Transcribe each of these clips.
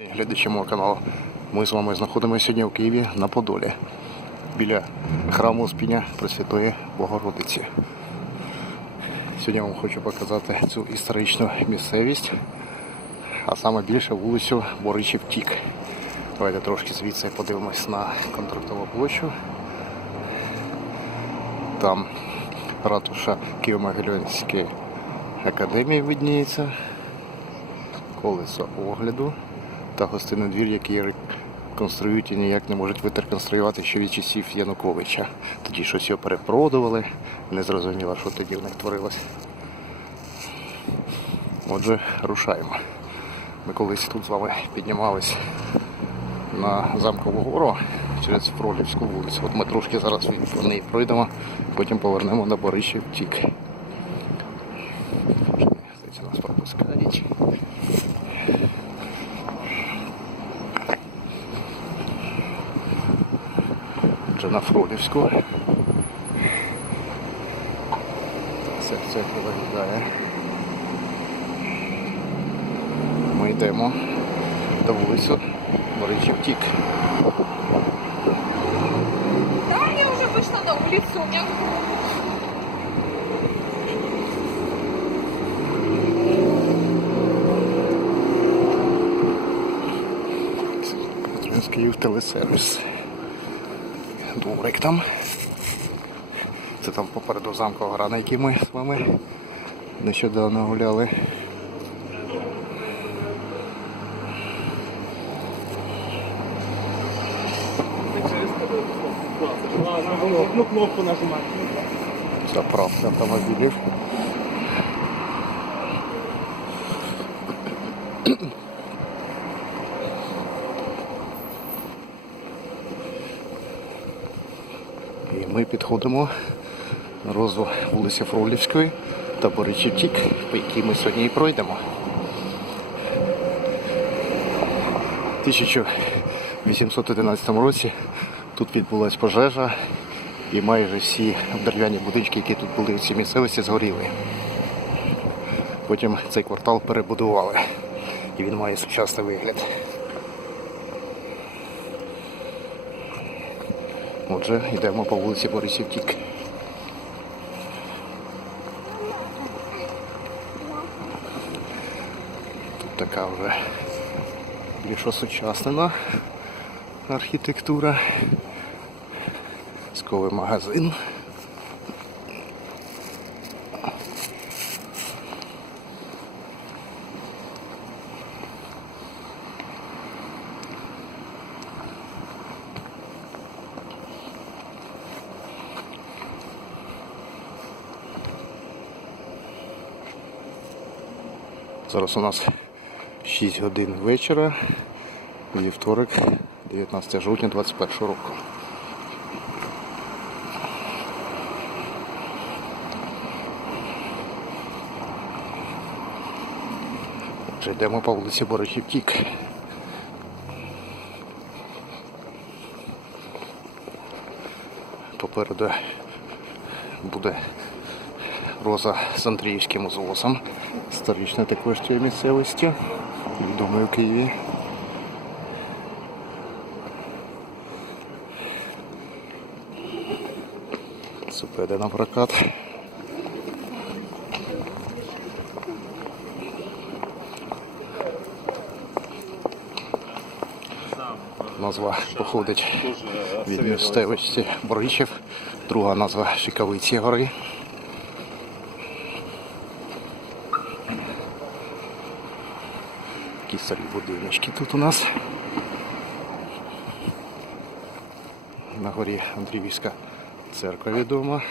Глядачі мого каналу. Ми з вами знаходимося сьогодні в Києві на Подолі біля храму Успіння Пресвятої Богородиці. Сьогодні я вам хочу показати цю історичну місцевість, а саме більше вулицю Боричів Тік. Давайте трошки звідси подивимось на контрактову площу. Там ратуша Києво-Могилянської академії видніється колесо огляду та гостинний двір, який реконструюють і ніяк не можуть витреконструювати ще від часів Януковича. Тоді щось його перепродували, не зрозуміло, що тоді в них творилось. Отже, рушаємо. Ми колись тут з вами піднімались на замкову гору через Фролівську вулицю. От ми трошки зараз від неї пройдемо, потім повернемо на Борищів Тік. Вже на Фролівську. Це все виглядає. Ми йдемо до вулицю Боричів Тік. Да, я уже вышла на улицу, у меня Петринський телесервіс. Дворик там. Це там попереду замкова гра, на якій ми з вами нещодавно гуляли. Одну кнопку нажимати. Заправка автомобілів. І ми підходимо на розву вулиці Фролівської та Боричів Тік, по якій ми сьогодні і пройдемо. У 1811 році тут відбулася пожежа і майже всі дерев'яні будинки, які тут були в цій місцевості, згоріли. Потім цей квартал перебудували і він має сучасний вигляд. Отже, йдемо по вулиці Борисів Тік. Тут така вже більш осучаснена архітектура. Сковий магазин. Зараз у нас 6 годин вечора, вівторок, 19 жовтня 21 року. Отже, йдемо по вулиці Борихів Тік. Попереду буде роза з Андріївським узвозом. Столічна також цієї місцевості. Відомий у Києві. Супеде на прокат. Назва походить від місцевості Боричів, друга назва Шикавиці гори. Такі старі будиночки тут у нас. На горі Андріївська церква відома.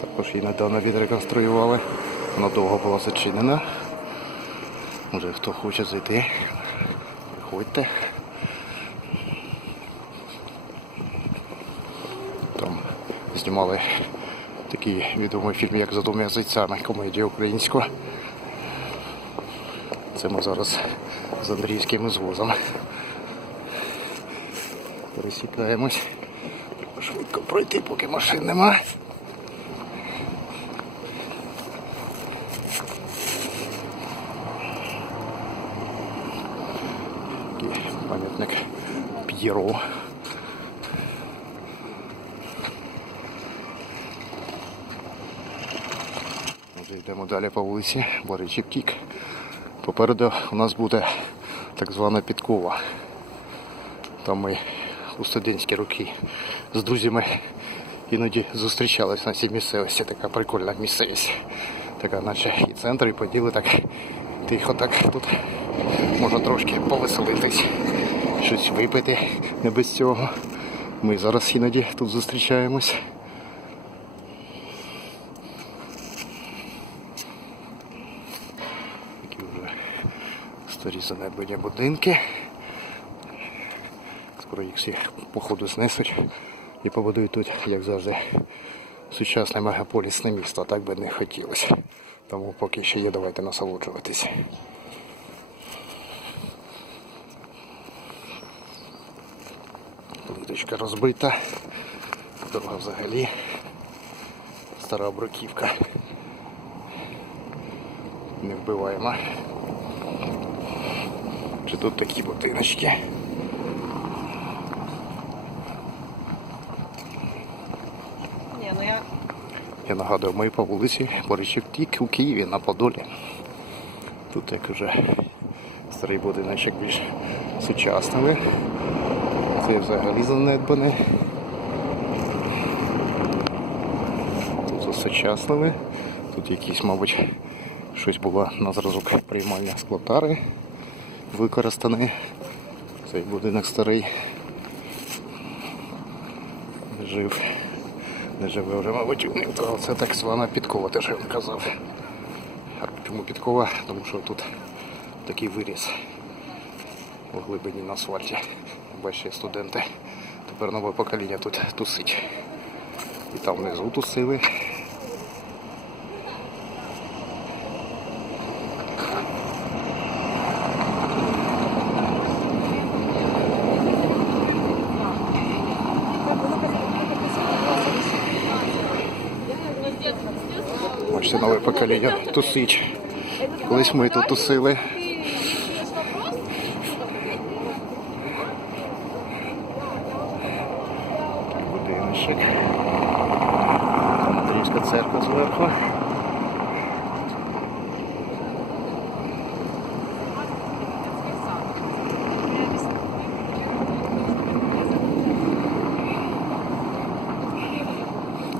Також її недавно відреконструювали. Вона довго була зачинена. Може хто хоче зайти, приходьте. Там знімали такий відомий фільм, як за двома зайцями, комедія українська. Це ми зараз з Андрійським звозом. Пересікаємось. Треба швидко пройти, поки машин нема. Пам'ятник П'єро. Йдемо далі по вулиці Боричів Тік. Попереду у нас буде так звана підкова. Там ми у студентські роки з друзями іноді зустрічались на цій місцевості. Така прикольна місцевість. Така наче і центр, і поділи так тихо так тут можна трошки повеселитись, щось випити не без цього. Ми зараз іноді тут зустрічаємось. Такі вже старі занедбані будинки. Скоро їх всі походу знесуть і побудують тут, як завжди, сучасне мегаполісне місто, так би не хотілося. Тому поки ще є, давайте насолоджуватись. Плиточка розбита, дорога взагалі. Стара бруківка. Не вбиваємо. Чи тут такі будиночки? Не, ну я... Я нагадую, ми по вулиці Боричів Тік у Києві на Подолі. Тут як вже старий будиночок більш сучасний. Це взагалі занедбаний. Тут сучасний. Тут якісь, мабуть, щось було на зразок приймальня склотари використані. Цей будинок старий. Жив. Не живе вже, мабуть, у них, це так звана підкова, те, що я казав. А чому підкова? Тому що тут такий виріс у глибині на асфальті. Бачите, студенти. Тепер нове покоління тут тусить. І там внизу тусили. Бачите, нове покоління тусить. Колись ми тут тусили. Будиночок. Там Андріївська церква зверху.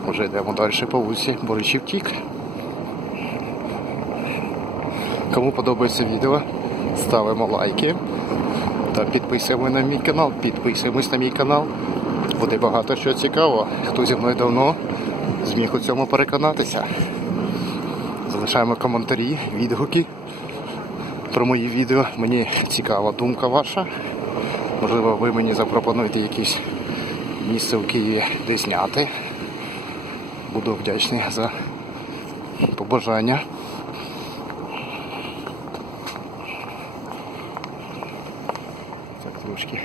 Вже йдемо далі по вулиці Боричів Тік. Кому подобається відео, ставимо лайки та підписуємо на мій канал. Підписуємось на мій канал. Буде багато що цікавого. Хто зі мною давно зміг у цьому переконатися. Залишаємо коментарі, відгуки про мої відео. Мені цікава думка ваша. Можливо, ви мені запропонуєте якесь місце в Києві, де зняти. Буду вдячний за побажання. Так, трошки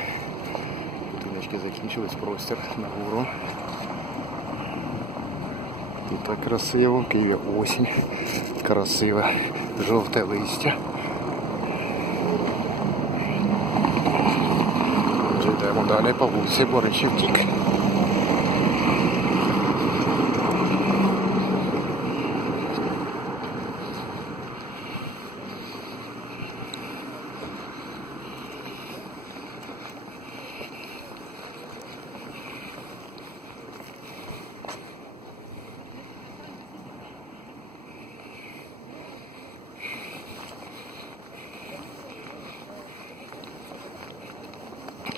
будиночки закінчились, простір на гору. І так красиво, в Києві осінь, красиве, жовте листя. Вже йдемо далі по вулиці Боричів Тік.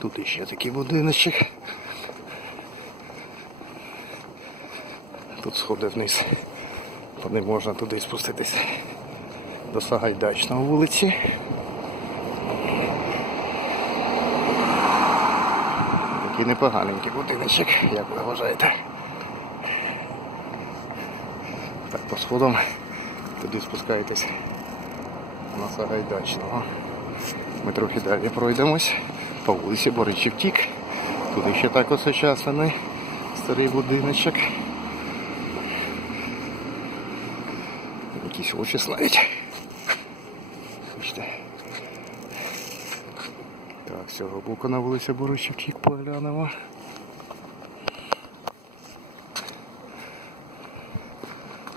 Тут іще такий будиночок. Тут сходи вниз. По ним можна туди спуститися до Сагайдачного вулиці. Такий непоганенький будиночок, як ви вважаєте. Так, по сходам туди спускаєтесь на Сагайдачного. Ми трохи далі пройдемось по вулиці Боричів Тік. Тут ще так осучаслений старий будиночок. Якийсь офіс навіть. Бачите. Так. З цього боку на вулиці Борищівчик поглянемо.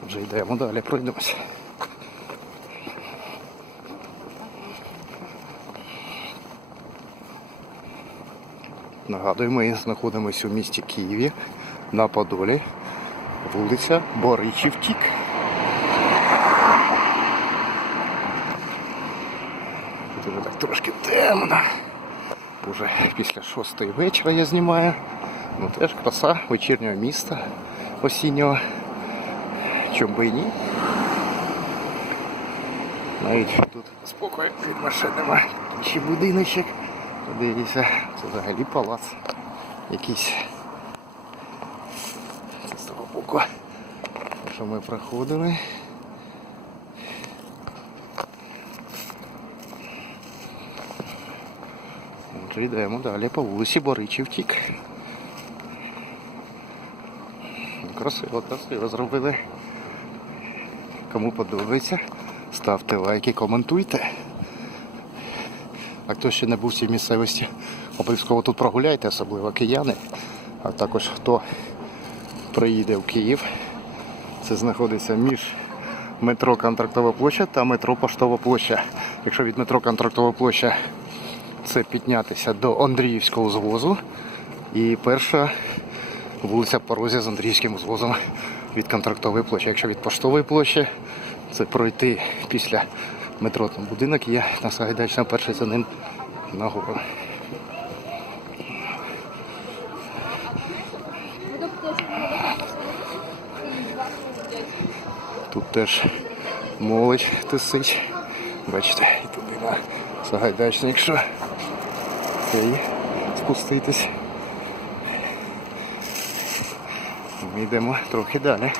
Вже йдемо далі, пройдемося. Нагадую, ми знаходимося у місті Києві на Подолі, вулиця Боричів Тік. Тут вже так трошки темно. Уже після шостої вечора я знімаю. Ну теж краса вечірнього міста осіннього. Чом би і ні. Навіть тут спокою від машин нема. Такий ще будиночок. Подивіться, це взагалі палац. Якийсь. З того боку. Що ми проходили. Отже, йдемо далі по вулиці Боричів Тік. Красиво, красиво зробили. Кому подобається, ставте лайки, коментуйте. А хто ще не був в цій місцевості, обов'язково тут прогуляйте, особливо кияни. А також хто приїде в Київ. Це знаходиться між метро Контрактова площа та метро Поштова площа. Якщо від метро Контрактова площа це піднятися до Андріївського звозу. І перша вулиця Порозя з Андріївським звозом від контрактової площі. Якщо від поштової площі, це пройти після метро там будинок є на Сагайдачна перший за ним нагору. Тут теж молодь тисить. Бачите, і туди на Сагайдачний, якщо окей, спуститись. Ми йдемо трохи далі.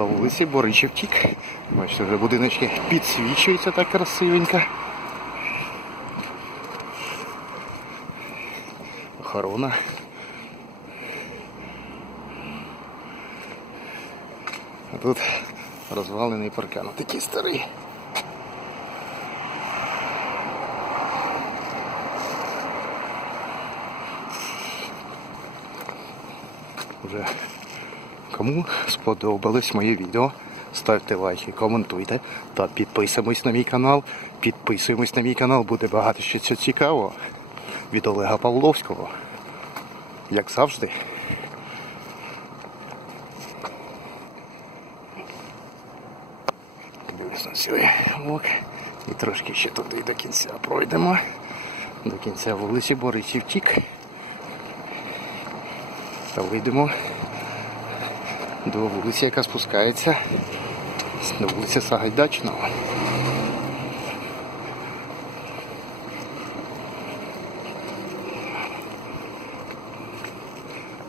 По вулиці Боричів Тік. Бачите, вже будиночки підсвічуються так красивенько. Охорона. А тут розвалений паркан. Такий старий. Вже кому сподобалось моє відео, ставте лайки, коментуйте та підписуємось на мій канал. Підписуємось на мій канал, буде багато ще цікавого від Олега Павловського. Як завжди. Дивись на цей лок. І трошки ще туди до кінця пройдемо. До кінця вулиці Борисів Тік. Та вийдемо до вулиці, яка спускається до вулиці Сагайдачного.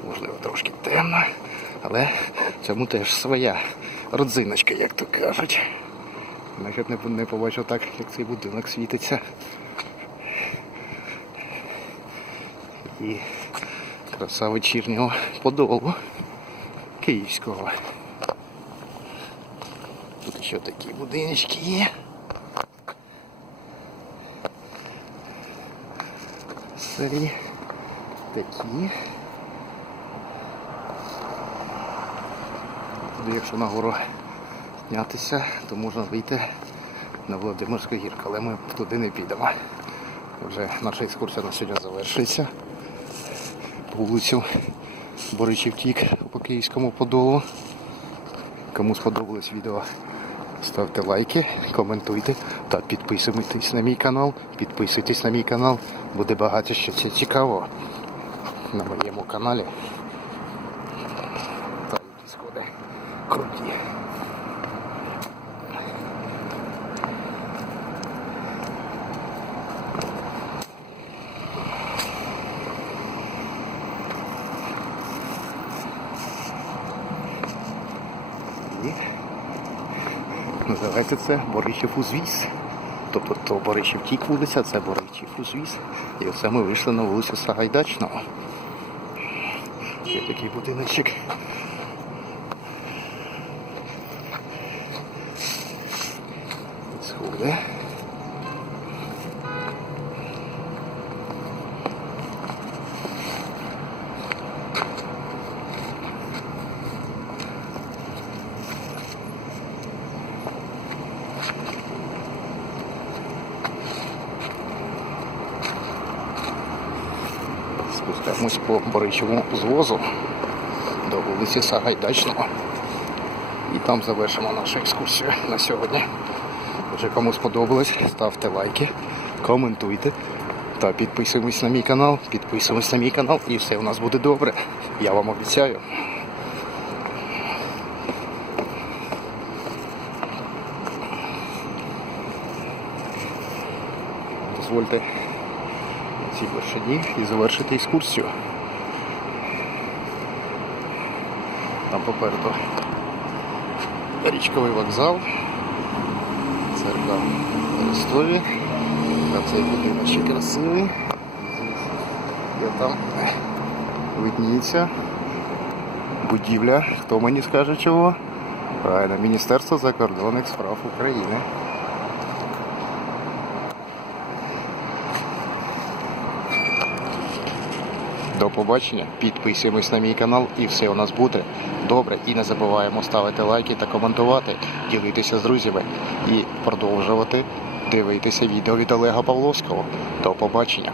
Можливо, трошки темно, але цьому теж своя родзиночка, як то кажуть. Навіть не, не побачив так, як цей будинок світиться. І краса вечірнього подолу київського. Тут ще такі будиночки є. Старі такі. Туди, якщо нагору піднятися, то можна вийти на Володимирську гірку, але ми туди не підемо. Вже наша екскурсія на сьогодні завершується. Вулицю Боричів Тік по Київському Подолу. Кому сподобалось відео, ставте лайки, коментуйте та підписуйтесь на мій канал. Підписуйтесь на мій канал, буде багато що це цікаво на моєму каналі. Та які сходи круті. І називається це Боричів узвіз. Тобто то Боричів тік вулиця, це Боричів узвіз. І оце ми вийшли на вулицю Сагайдачного. Є такий будиночок. Сходи. Спускаємось по Боричому звозу до вулиці Сагайдачного. І там завершимо нашу екскурсію на сьогодні. Отже, кому сподобалось, ставте лайки, коментуйте та підписуємось на мій канал. Підписуємось на мій канал і все у нас буде добре. Я вам обіцяю. Дозвольте ці лошаді і завершити екскурсію. Там попереду річковий вокзал, церква Христові, а цей будиночок красивий. І там видніється будівля, хто мені скаже чого? Правильно, Міністерство закордонних справ України. До побачення, підписуємось на мій канал і все у нас буде добре. І не забуваємо ставити лайки та коментувати, ділитися з друзями і продовжувати дивитися відео від Олега Павловського. До побачення.